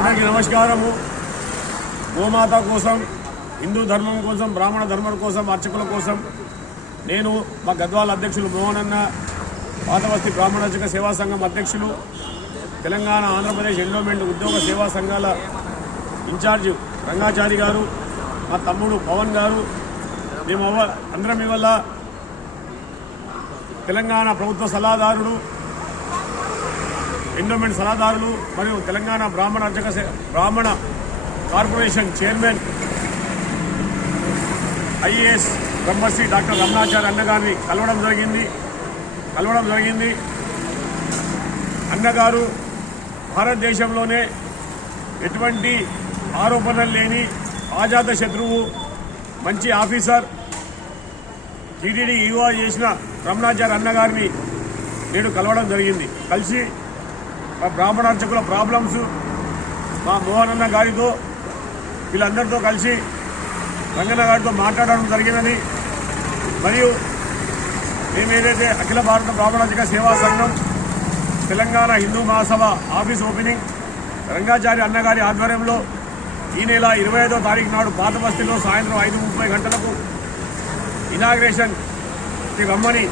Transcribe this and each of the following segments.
అందరికీ నమస్కారము. గోమాత కోసం, హిందూ ధర్మం కోసం, బ్రాహ్మణ ధర్మం కోసం, అర్చకుల కోసం నేను మా గద్వాల అధ్యక్షులు మోహనన్న, పాతబస్తీ బ్రాహ్మణ అర్చక సేవా సంఘం అధ్యక్షులు, తెలంగాణ ఆంధ్రప్రదేశ్ ఎండోమెంట్ ఉద్యోగ సేవా సంఘాల ఇన్ఛార్జ్ రంగాచారి గారు, మా తమ్ముడు పవన్ గారు, మేము అందరం ఇవాళ తెలంగాణ ప్రభుత్వ సలహాదారుడు, ఎండోమెంట్ సలహాదారులు మరియు Telangana Brahmana corporation chairman IAS Brahmasri doctor Ramanachari అన్నగారిని కలవడం జరిగింది. అన్నగారు భారతదేశంలోనే ఎటువంటి ఆరోపణలు లేని ఆజాత శత్రువు, మంచి ఆఫీసర్, టీటీడీ ఈవో చేసిన రమణాచారి అన్నగారిని నేడు కలవడం జరిగింది. కలిసి మా బ్రాహ్మణ అర్చకుల ప్రాబ్లమ్స్, మా మోహనన్న గారితో వీళ్ళందరితో కలిసి రంగన్న గారితో మాట్లాడడం జరిగిందని, మరియు మేమేదైతే అఖిల భారత బ్రాహ్మణ అర్చక సేవా సంఘం తెలంగాణ హిందూ మహాసభ ఆఫీస్ ఓపెనింగ్ రంగాచారి అన్నగారి ఆధ్వర్యంలో ఈ నెల 25వ తారీఖు నాడు పాతబస్తీలో సాయంత్రం 5:30 గంటలకు ఇనాగ్రేషన్కి రమ్మని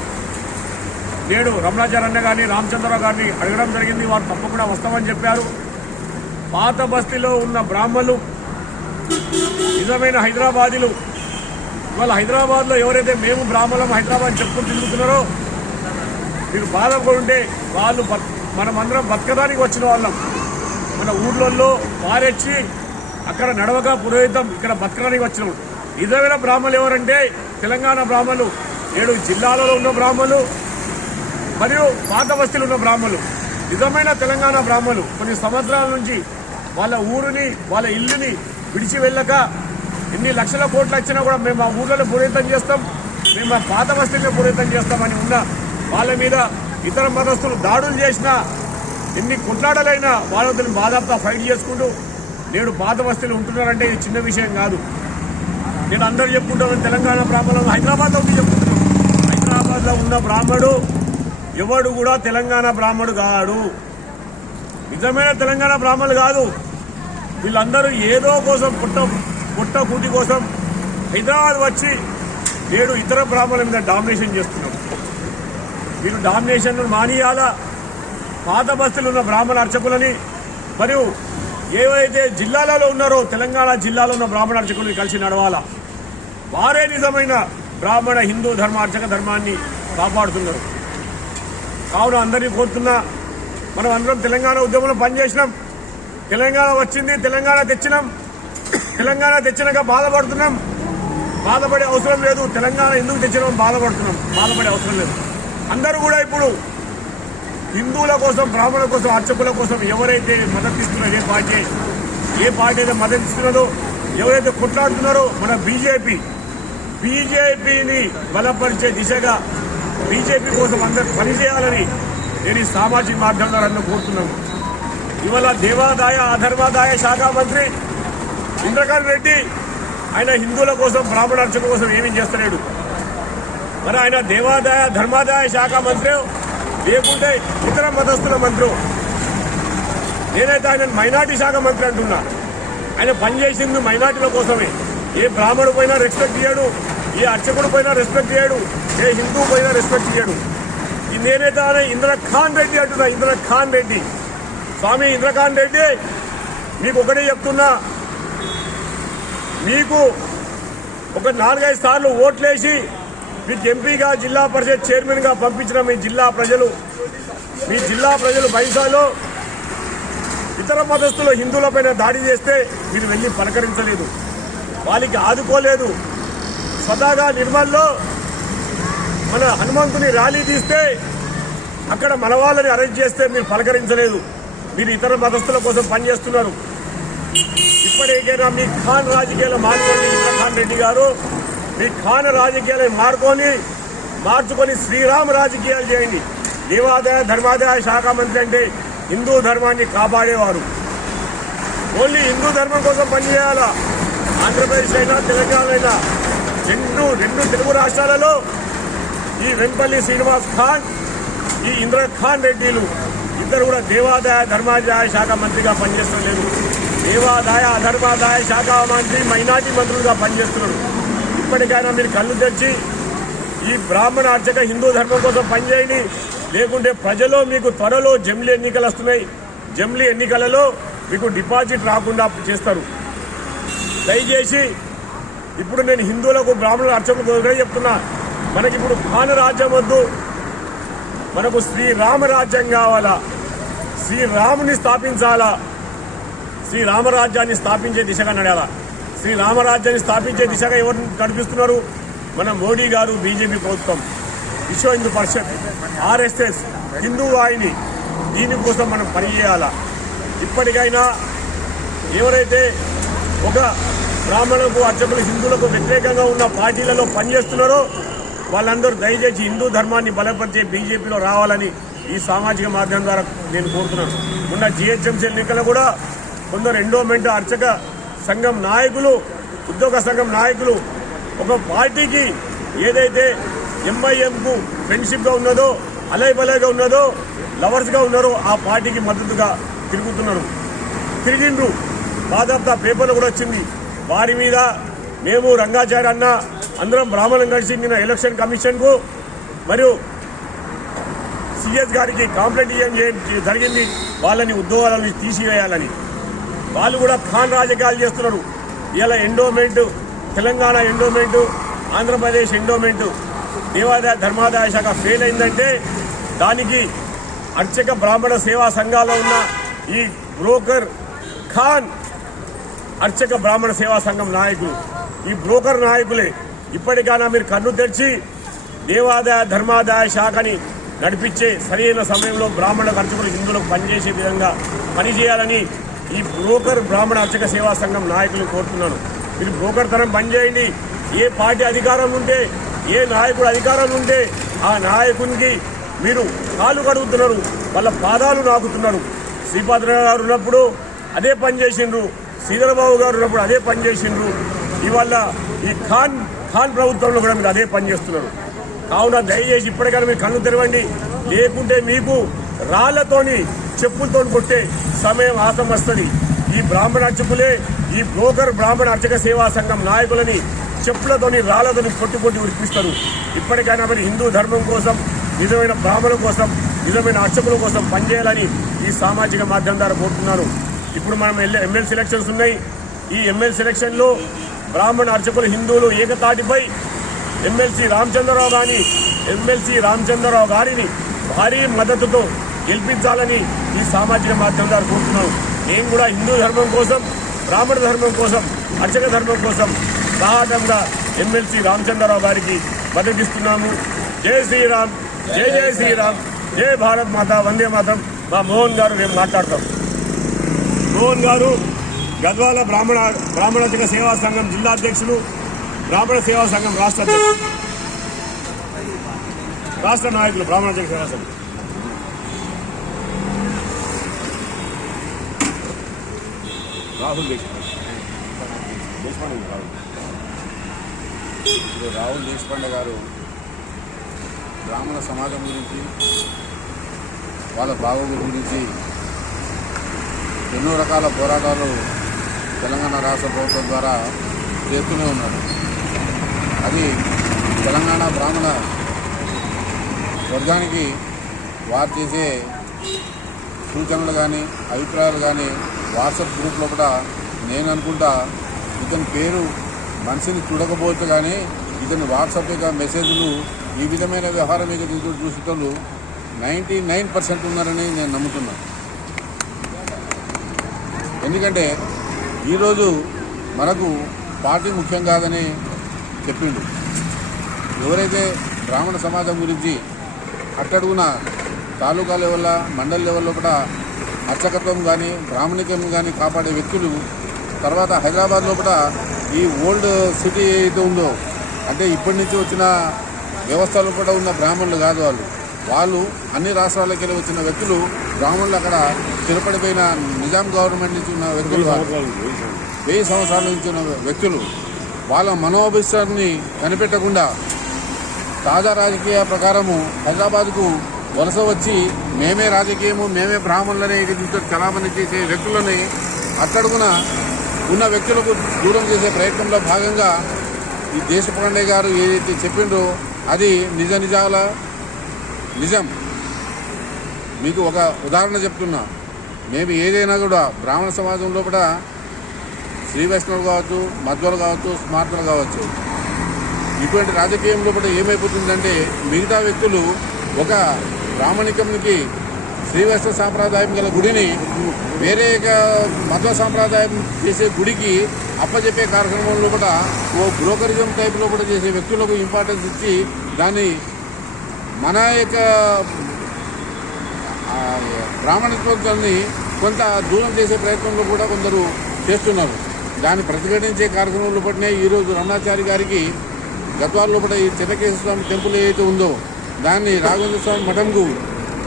నేడు రమణాచారి అన్న గారిని, రామచంద్రరావు గారిని అడగడం జరిగింది. వారు తప్పకుండా వస్తామని చెప్పారు. పాతబస్తీలో ఉన్న బ్రాహ్మణులు నిజమైన హైదరాబాదీలు. ఇవాళ హైదరాబాద్లో ఎవరైతే మేము బ్రాహ్మణులం హైదరాబాద్ చెప్పుకుని తిరుగుతున్నారో మీరు బాధపడుంటే వాళ్ళు మనమందరం బతకడానికి వచ్చిన వాళ్ళం. మన ఊర్లలో వారెచ్చి అక్కడ నడవక పురోహితం ఇక్కడ బతకడానికి వచ్చినాం. నిజమైన బ్రాహ్మణులు ఎవరంటే తెలంగాణ బ్రాహ్మణులు, 7 జిల్లాలలో ఉన్న బ్రాహ్మణులు మరియు పాతబస్తీలో ఉన్న బ్రాహ్మణులు, నిజమైన తెలంగాణ బ్రాహ్మణులు. కొన్ని సంవత్సరాల నుంచి వాళ్ళ ఊరిని, వాళ్ళ ఇల్లుని విడిచి వెళ్ళక ఎన్ని లక్షల కోట్లు వచ్చినా కూడా మేము ఆ ఊళ్ళలో పురోహితం చేస్తాం, మేము ఆ పాతబస్తీలో పురోహితం చేస్తామని ఉన్న వాళ్ళ మీద ఇతర మతస్థులు దాడులు చేసినా, ఎన్ని కొట్లాటలైనా వాళ్ళతో బాధాపుతా ఫైట్ చేసుకుంటూ నేడు పాతబస్తీలో ఉంటున్నారంటే ఇది చిన్న విషయం కాదు. నేను అందరూ చెప్పుకుంటాను, తెలంగాణ బ్రాహ్మణులు హైదరాబాద్లో ఉండి చెప్పుకుంటున్నాను. హైదరాబాద్లో ఉన్న బ్రాహ్మణుడు ఎవడు కూడా తెలంగాణ బ్రాహ్మణుడు కాడు, నిజమైన తెలంగాణ బ్రాహ్మణులు కాదు. వీళ్ళందరూ ఏదో కోసం పుట్ట కూటి కోసం హైదరాబాద్ వచ్చి నేడు ఇతర బ్రాహ్మణుల మీద డామినేషన్ చేస్తున్నారు. వీళ్ళు డామినేషన్ మానియాల పాతబస్తీలో ఉన్న బ్రాహ్మణ అర్చకులని మరియు ఏవైతే జిల్లాలలో ఉన్నారో తెలంగాణ జిల్లాలో ఉన్న బ్రాహ్మణ అర్చకులని కలిసి నడవాలా. వారే నిజమైన బ్రాహ్మణ హిందూ అర్చక ధర్మాన్ని కాపాడుతున్నారు. కావున అందరినీ కోరుతున్నా, మనం అందరం తెలంగాణ ఉద్యమంలో పనిచేసినాం, తెలంగాణ వచ్చింది, తెలంగాణ తెచ్చినాక బాధపడుతున్నాం. బాధపడే అవసరం లేదు. తెలంగాణ ఎందుకు తెచ్చినాం బాధపడే అవసరం లేదు. అందరూ కూడా ఇప్పుడు హిందువుల కోసం, బ్రాహ్మణుల కోసం, అర్చకుల కోసం ఎవరైతే మద్దతిస్తున్నారో, ఏ పార్టీ అయితే మద్దతిస్తున్నదో, ఎవరైతే కొట్లాడుతున్నారో మన బీజేపీని బలపరిచే దిశగా బీజేపీ కోసం అందరూ పనిచేయాలని నేను ఈ సామాజిక మాధ్యమం ద్వారా కోరుతున్నాను. ఇవాళ దేవాదాయ అధర్మాదాయ శాఖ మంత్రి ఇంద్రకరణ్ రెడ్డి ఆయన హిందువుల కోసం, బ్రాహ్మణ అర్చకుల కోసం ఏమీ చేస్తలేడు. మరి ఆయన దేవాదాయ ధర్మాదాయ శాఖ మంత్రి లేకుంటే ఇతర మతస్థుల మంత్రి. నేనైతే ఆయన మైనార్టీ శాఖ మంత్రి అంటున్నా. ఆయన పనిచేసింది మైనార్టీల కోసమే. ఏ బ్రాహ్మణుడు పైన రెస్పెక్ట్ చేయడు, ఏ అర్చకుడు పైన రెస్పెక్ట్ చేయడు, ఏ హిందువు పైన రెస్పెక్ట్ చేయడు. నేనైతే ఆయన ఇంద్రఖాన్ రెడ్డి అంటున్నా. ఇంద్రఖాన్ రెడ్డి, స్వామి ఇంద్రఖాన్ రెడ్డి, మీకు ఒకటే చెప్తున్నా, మీకు ఒక 4-5 సార్లు ఓట్లేసి మీకు ఎంపీగా, జిల్లా పరిషత్ చైర్మన్గా పంపించిన మీ జిల్లా ప్రజలు బైసాలో ఇతర మతస్థులు హిందువులపైన దాడి చేస్తే మీరు వెళ్ళి పలకరించలేదు, వాళ్ళకి ఆదుకోలేదు. స్వతహాగా నిర్మల్లో మన హనుమంతుని ర్యాలీ తీస్తే అక్కడ మన వాళ్ళని అరెస్ట్ చేస్తే మీరు పలకరించలేదు. మీరు ఇతర మతస్థుల కోసం పనిచేస్తున్నారు. ఇప్పటికైనా మీ ఖాన్ రాజకీయాలు మార్చుకోండి. ఇంద్రఖాన్ రెడ్డి గారు, మీ ఖాన్ రాజకీయాలను మార్చుకొని శ్రీరామ రాజకీయాలు చేయండి. దేవాదాయ ధర్మాదాయ శాఖ మంత్రి అంటే హిందూ ధర్మాన్ని కాపాడేవారు. ఓన్లీ హిందూ ధర్మం కోసం పనిచేయాలా. ఆంధ్రప్రదేశ్ అయినా తెలంగాణ అయినా రెండు తెలుగు రాష్ట్రాలలో ఈ వెంపల్లి శ్రీనివాస్ ఖాన్, ఈ ఇంద్రఖాన్ రెడ్డిలు ఇద్దరు కూడా దేవాదాయ ధర్మాదాయ శాఖ మంత్రిగా పనిచేస్తలేదు. దేవాదాయ అధర్మాదాయ శాఖ మంత్రి మైనార్టీ మంత్రులుగా పనిచేస్తున్నారు. ఇప్పటికైనా మీరు కళ్ళు తెచ్చి ఈ బ్రాహ్మణ అర్చక హిందూ ధర్మం కోసం పనిచేయండి. లేకుంటే ప్రజలు మీకు త్వరలో జమిలీ ఎన్నికలు వస్తున్నాయి. జమిలీ ఎన్నికలలో మీకు డిపాజిట్ రాకుండా చేస్తారు. దయచేసి ఇప్పుడు నేను హిందువులకు బ్రాహ్మణుల అర్చకులకు ఒకటే చెప్తున్నా, మనకిప్పుడు ఖాన్ రాజ్యం వద్దు, మనకు శ్రీరామ రాజ్యం కావాలా. శ్రీరాముని స్థాపించాలా, శ్రీరామరాజ్యాన్ని స్థాపించే దిశగా నడాలా. శ్రీరామరాజ్యాన్ని స్థాపించే దిశగా ఎవరు నడిపిస్తున్నారు? మన మోడీ గారు, బీజేపీ ప్రభుత్వం, విశ్వ హిందూ పరిషత్, ఆర్ఎస్ఎస్, హిందూ వాహిని. దీనికోసం మనం పనిచేయాలా. ఇప్పటికైనా ఎవరైతే ఒక బ్రాహ్మణులకు అర్చకులు హిందువులకు వ్యతిరేకంగా ఉన్న పార్టీలలో పనిచేస్తున్నారో వాళ్ళందరూ దయచేసి హిందూ ధర్మాన్ని బలపరిచే బీజేపీలో రావాలని ఈ సామాజిక మాధ్యమం ద్వారా నేను కోరుతున్నాను. మొన్న జిహెచ్ఎంసీ ఎన్నికల్లో కూడా కొందరు ఎండోమెంట్ అర్చక సంఘం నాయకులు, ఉద్యోగ సంఘం నాయకులు ఒక పార్టీకి ఏదైతే ఎంఐఎంకు ఫ్రెండ్షిప్గా ఉన్నదో, అలైబలైగా ఉన్నదో, లవర్స్గా ఉన్నారో ఆ పార్టీకి మద్దతుగా తిరిగిండ్రు. బాధాప్తా పేపర్లో కూడా వచ్చింది. వారి మీద మేము రంగాచార్య అన్న అందరం బ్రాహ్మణం కలిసి నిన్న ఎలక్షన్ కమిషన్కు మరియు సిఎస్ గారికి కంప్లైంట్ ఇవ్వడం జరిగింది. వాళ్ళని ఉద్యోగాల నుంచి తీసివేయాలని. వాళ్ళు కూడా ఖాన్ రాజకీయాలు చేస్తున్నారు. ఇలా endowment, Telangana endowment, Andhra Pradesh endowment, దేవాదాయ ధర్మాదాయ శాఖ ఫెయిల్ అయిందంటే దానికి అర్చక బ్రాహ్మణ సేవా సంఘాల్లో ఉన్న ఈ బ్రోకర్ ఖాన్ అర్చక బ్రాహ్మణ సేవా సంఘం నాయకులు, ఈ బ్రోకర్ నాయకులే. ఇప్పటికైనా మీరు కన్ను తెరిచి దేవాదాయ ధర్మాదాయ శాఖని నడిపించే సరైన సమయంలో బ్రాహ్మణ అర్చకులు హిందువులకు పనిచేసే విధంగా పనిచేయాలని ఈ బ్రోకర్ బ్రాహ్మణ అర్చక సేవా సంఘం నాయకులు కోరుతున్నాను. మీరు బ్రోకర్ తరం పనిచేయండి. ఏ పార్టీ అధికారంలో ఉంటే, ఏ నాయకుడు అధికారంలో ఉంటే ఆ నాయకునికి మీరు కాలు కడుగుతున్నారు, వాళ్ళ పాదాలు నాకుతున్నారు. శ్రీపాదరావు గారు ఉన్నప్పుడు అదే పని చేసిండ్రు, శ్రీధరబాబు గారు ఉన్నప్పుడు అదే పని చేసిండ్రు. ఇవాళ ఈ ఖాన్ ప్రభుత్వంలో కూడా మీరు అదే పని చేస్తున్నారు. కావున దయచేసి ఇప్పటికైనా మీరు కళ్ళు తెరవండి. లేకుంటే మీకు రాళ్లతోని, చెప్పులతో కొట్టే సమయం వస్తుంది. ఈ బ్రాహ్మణ అర్చకులే ఈ బ్రోకర్ బ్రాహ్మణ అర్చక సేవా సంఘం నాయకులని చెప్పులతోని, రాళ్లతోని కొట్టి ఉరిపిస్తారు. ఇప్పటికైనా మరి హిందూ ధర్మం కోసం, నిజమైన బ్రాహ్మణుల కోసం, నిజమైన అర్చకుల కోసం పనిచేయాలని ఈ సామాజిక మాధ్యమం ద్వారా కోరుతున్నాను. ఇప్పుడు మనం ఎమ్మెల్సీ ఎలక్షన్స్ ఉన్నాయి. ఈ ఎమ్మెల్సీ ఎలక్షన్లో బ్రాహ్మణ అర్చకులు హిందువులు ఏకతాటిపై ఎమ్మెల్సీ రామచంద్రరావు గారిని భారీ మద్దతుతో గెలిపించాలని ఈ సామాజిక మాధ్యమం ద్వారా కోరుతున్నాను. నేను కూడా హిందూ ధర్మం కోసం, బ్రాహ్మణ ధర్మం కోసం, అర్చక ధర్మం కోసం బాహాటంగా ఎమ్మెల్సీ రామచంద్రరావు గారికి మద్దతిస్తున్నాము. జై శ్రీరామ్, జై జై శ్రీరామ్, జై భారత్ మాత, వందే మాతరం. మా మోహన్ గారు మేము మాట్లాడతాం. మోహన్ గారు గద్వాల బ్రాహ్మణార్చక సేవా సంఘం జిల్లా అధ్యక్షులు, బ్రాహ్మణ సేవా సంఘం రాష్ట్ర నాయకులు, బ్రాహ్మణార్చక సేవా సంఘం. రాహుల్ దేశపాండే గారు బ్రాహ్మణ సమాజం గురించి, వాళ్ళ బాగోగుల గురించి ఎన్నో రకాల పోరాటాలు తెలంగాణ రాష్ట్ర ప్రభుత్వం ద్వారా చేస్తూనే ఉన్నారు. అది తెలంగాణ బ్రాహ్మణ వర్గానికి వారు చేసే సూచనలు కానీ, అభిప్రాయాలు కానీ వాట్సాప్ గ్రూప్లో కూడా నేను అనుకుంటా ఇతని పేరు మనిషిని చూడకపోవచ్చు కానీ ఇతని వాట్సాప్ యొక్క మెసేజ్లు, ఈ విధమైన వ్యవహారం యొక్క చూసేటోళ్ళు 99% ఉన్నారని నేను నమ్ముతున్నాను. ఎందుకంటే ఈరోజు మనకు పార్టీ ముఖ్యం కాదని చెప్పిండు. ఎవరైతే బ్రాహ్మణ సమాజం గురించి అట్టడుగున తాలూకా లెవెల్లో, మండల్ లెవెల్లో కూడా అర్చకత్వం కానీ, బ్రాహ్మణికం కానీ కాపాడే వ్యక్తులు, తర్వాత హైదరాబాద్లో కూడా ఈ ఓల్డ్ సిటీ ఏదైతే ఉందో, అంటే ఇప్పటి నుంచి వచ్చిన వ్యవస్థలో కూడా ఉన్న బ్రాహ్మణులు కాదు వాళ్ళు అన్ని రాష్ట్రాలకి వచ్చిన వ్యక్తులు, బ్రాహ్మణులు అక్కడ స్థిరపడిపోయిన నిజాం గవర్నమెంట్ నుంచి ఉన్న వ్యక్తులు, 1000 సంవత్సరాల నుంచి ఉన్న వ్యక్తులు, వాళ్ళ మనోభిష్టాన్ని కనిపెట్టకుండా తాజా రాజకీయ ప్రకారము హైదరాబాద్కు వలస వచ్చి మేమే రాజకీయము మేమే బ్రాహ్మణులనే దీంతో చలామణి చేసే వ్యక్తులని అట్టడుగున ఉన్న వ్యక్తులకు దూరం చేసే ప్రయత్నంలో భాగంగా ఈ దేశపాండే గారు ఏదైతే చెప్పిండ్రో అది నిజం. మీకు ఒక ఉదాహరణ చెప్తున్నా. మేము ఏదైనా కూడా బ్రాహ్మణ సమాజంలో కూడా శ్రీ వైష్ణవులు కావచ్చు, మధ్వలు కావచ్చు, స్మార్తులు కావచ్చు, ఇటువంటి రాజకీయంలో కూడా ఏమైపోతుందంటే మిగతా వ్యక్తులు ఒక బ్రాహ్మణికంకి శ్రీ వైష్ణవ సాంప్రదాయం గల గుడిని వేరే మధ్వ సాంప్రదాయం చేసే గుడికి అప్పచెప్పే కార్యక్రమంలో కూడా ఓ బ్రోకరిజం టైప్లో కూడా చేసే వ్యక్తులకు ఇంపార్టెన్స్ ఇచ్చి దాన్ని మన యొక్క బ్రాహ్మణత్వాన్ని కొంత దూరం చేసే ప్రయత్నంలో కూడా కొందరు చేస్తున్నారు. దాన్ని ప్రతిఘటించే కార్యక్రమంలో పట్టినే ఈరోజు రమణాచారి గారికి గద్వాల లోపల ఈ చిన్నకేశ్వర స్వామి టెంపుల్ ఏదైతే ఉందో దాన్ని రాఘవేంద్ర స్వామి మఠంకు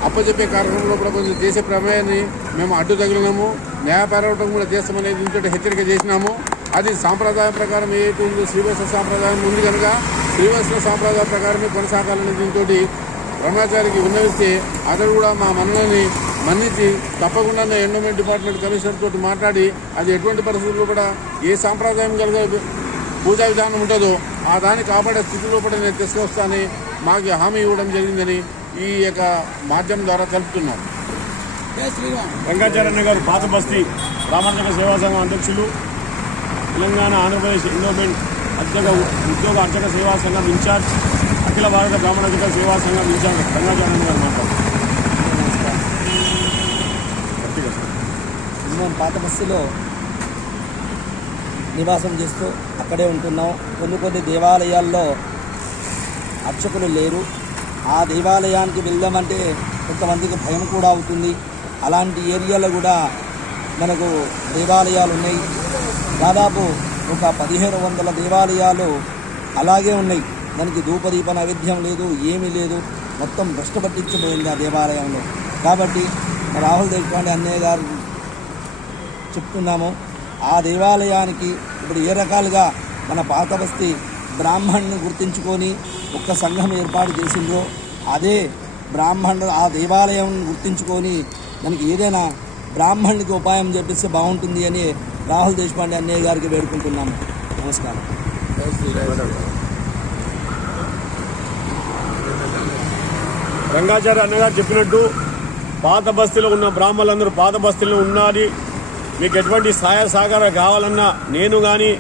అప్పచెప్పే కార్యక్రమంలో కూడా కొంచెం చేసే ప్రమేయాన్ని మేము అడ్డు తగిలినాము. న్యాయ పోరాటం కూడా చేస్తామనేది దీంతో హెచ్చరిక చేసినాము. అది సాంప్రదాయం ప్రకారం ఏదైతే ఉందో శ్రీవైష్ణవ సాంప్రదాయం ఉంది కనుక శ్రీవైష్ణవ సాంప్రదాయం ప్రకారమే కొనసాగాలని దీంతో రమణాచారికి విన్నవిస్తే అతడు కూడా మా మనల్ని మన్నించి తప్పకుండా ఎండోమెంట్ డిపార్ట్మెంట్ కమిషనర్ తోటి మాట్లాడి అది ఎటువంటి పరిస్థితుల్లో కూడా ఏ సాంప్రదాయం కలిగే పూజా విధానం ఉంటుందో ఆ దాన్ని కాపాడే స్థితిలో కూడా నేను తీసుకొస్తానని మాకు హామీ ఇవ్వడం జరిగిందని ఈ యొక్క మాధ్యమం ద్వారా తెలుపుతున్నాం. రంగాచార్య గారు పాత బస్తీ బ్రాహ్మణ సేవా సంఘం అధ్యక్షులు, తెలంగాణ ఆంధ్రప్రదేశ్ ఎండోమెంట్ ఉద్యోగ అర్చక సేవా సంఘం ఇన్ఛార్జ్, అఖిల భారత బ్రాహ్మణ అర్చక సేవా సంఘం ఇన్ఛార్జ్ రంగాచార్య గారు మాట్లాడుతున్నారు. మేము పాత బస్తీలో నివాసం చేస్తూ అక్కడే ఉంటున్నాం. కొన్ని దేవాలయాల్లో అర్చకులు లేరు. ఆ దేవాలయానికి వెళ్దామంటే కొంతమందికి భయం కూడా అవుతుంది. అలాంటి ఏరియాలో కూడా మనకు దేవాలయాలు ఉన్నాయి. దాదాపు ఒక 1500 దేవాలయాలు అలాగే ఉన్నాయి. దానికి ధూపదీప నైవేద్యం లేదు, ఏమీ లేదు. మొత్తం భ్రష్టు పట్టించిపోయింది ఆ దేవాలయంలో. కాబట్టి రాహుల్ దేశపాండే అన్నయ్య గారు చెప్తున్నాము, ఆ దేవాలయానికి ఇప్పుడు ఏ రకాలుగా మన పాత బస్తీ బ్రాహ్మణ్ని గుర్తించుకొని ఒక్క సంఘం ఏర్పాటు చేసిండ్రో అదే బ్రాహ్మణుడు ఆ దేవాలయం గుర్తించుకొని దానికి ఏదైనా బ్రాహ్మణుడికి ఉపాయం చేపిస్తే బాగుంటుంది అని రాహుల్ దేశపాండే అన్నయ్య గారికి వేడుకుంటున్నాము. నమస్కారం. రంగాచార్య అన్నగారు చెప్పినట్టు పాత బస్తీలో ఉన్న బ్రాహ్మణులందరూ పాత బస్తీలో ఉన్నది. మీకు ఎటువంటి సహాయ సహకారం కావాలన్నా నేను కానీ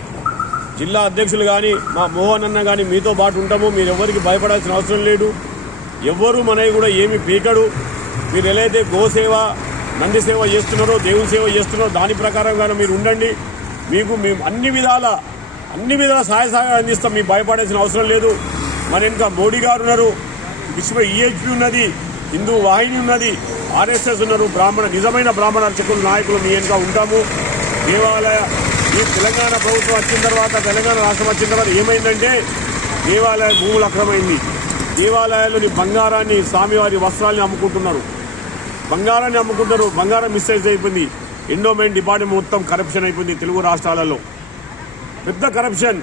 జిల్లా అధ్యక్షులు కానీ మా మోహన్ అన్న కానీ మీతో పాటు ఉంటాము. మీరు ఎవరికి భయపడాల్సిన అవసరం లేదు. ఎవ్వరూ మనవి కూడా ఏమి పీకడు. మీరు ఎలా అయితే గోసేవ నంది సేవ చేస్తున్నారో దేవుని సేవ చేస్తున్నారో దాని ప్రకారంగానే మీరు ఉండండి. మీకు మేము అన్ని విధాల సహాయ సహకారం అందిస్తాం. మీకు భయపడాల్సిన అవసరం లేదు. మన ఇంకా మోడీ గారు ఉన్నారు, విశ్వ ఈహెచ్పి ఉన్నది, హిందూ వాహిని ఉన్నది, ఆర్ఎస్ఎస్ ఉన్నారు. నిజమైన బ్రాహ్మణ అర్చకులు నాయకులు మీ వెనుక ఉంటాము. ఈ తెలంగాణ ప్రభుత్వం వచ్చిన తర్వాత, తెలంగాణ రాష్ట్రం వచ్చిన తర్వాత ఏమైందంటే దేవాలయ భూములు అక్రమైంది. దేవాలయాల్లోని బంగారాన్ని, స్వామివారి వస్త్రాలని అమ్ముకుంటున్నారు. బంగారం మిస్సైజ్ అయిపోయింది. ఎండోమెంట్ డిపార్ట్మెంట్ మొత్తం కరప్షన్ అయిపోయింది తెలుగు రాష్ట్రాలలో. పెద్ద కరప్షన్.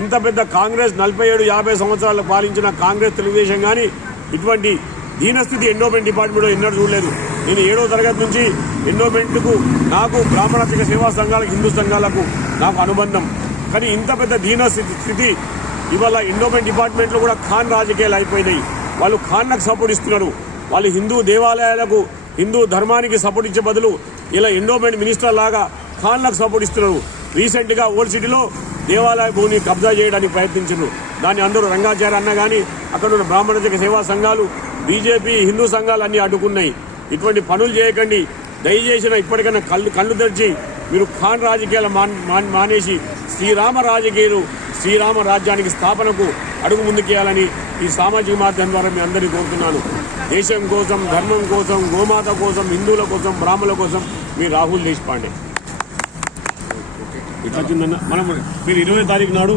ఇంత పెద్ద కాంగ్రెస్ 47-50 సంవత్సరాలు పాలించిన కాంగ్రెస్ తెలుగుదేశం కానీ ఇటువంటి దీనస్థితి ఎండోమెంట్ డిపార్ట్మెంట్లో ఎన్నడూ చూడలేదు. నేను 7వ తరగతి నుంచి ఎండోమెంట్కు నాకు బ్రాహ్మణ సేవా సంఘాలకు, హిందూ సంఘాలకు నాకు అనుబంధం. కానీ ఇంత పెద్ద దీనస్థితి ఇవాళ ఎండోమెంట్ డిపార్ట్మెంట్లో కూడా ఖాన్ రాజకీయాలు అయిపోయినాయి. వాళ్ళు ఖాన్లకు సపోర్ట్ ఇస్తున్నారు. వాళ్ళు హిందూ దేవాలయాలకు, హిందూ ధర్మానికి సపోర్ట్ ఇచ్చే బదులు ఇలా ఎండోమెంట్ మినిస్టర్ లాగా ఖాన్లకు సపోర్ట్ ఇస్తున్నారు. రీసెంట్గా ఓల్డ్ సిటీలో దేవాలయ భూమిని కబ్జా చేయడానికి ప్రయత్నించారు. దాన్ని అందరూ రంగాచార్య అన్న కానీ అక్కడ ఉన్న బ్రాహ్మణ సేవా సంఘాలు, బీజేపీ, హిందూ సంఘాలు అన్నీ అడ్డుకున్నాయి. ఇటువంటి పనులు చేయకండి. దయచేసిన ఇప్పటికైనా కళ్ళు తెరిచి మీరు ఖాన్ రాజకీయాలు మానేసి శ్రీరామ రాజ్యానికి స్థాపనకు అడుగు ముందుకేయాలని ఈ సామాజిక మాధ్యమం ద్వారా మీ అందరినీ కోరుతున్నాను. దేశం కోసం, ధర్మం కోసం, గోమాత కోసం, హిందువుల కోసం, బ్రాహ్మణుల కోసం మీ రాహుల్ దేశపాండే. ఇట్లా మనం మీరు 20వ తారీఖు నాడు